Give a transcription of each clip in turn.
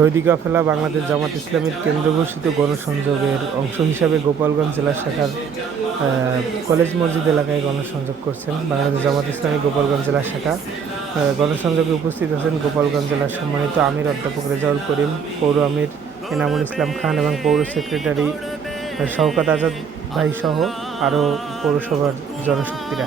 শহীদি কাফেলা বাংলাদেশ জামাত ইসলামীর কেন্দ্রঘোষিত গণসংযোগের অংশ হিসাবে গোপালগঞ্জ জেলা শাখার কলেজ মসজিদ এলাকায় গণসংযোগ করছেন বাংলাদেশ জামাত ইসলামী গোপালগঞ্জ জেলা শাখা। গণসংযোগে উপস্থিত আছেন গোপালগঞ্জ জেলার সম্মানিত আমির অধ্যাপক রেজাউল করিম, পৌর আমির এনামুল ইসলাম খান এবং পৌর সেক্রেটারি শওকত আজাদ ভাই সহ আরও পৌরসভার জনশক্তিরা।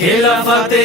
খেলাফাতে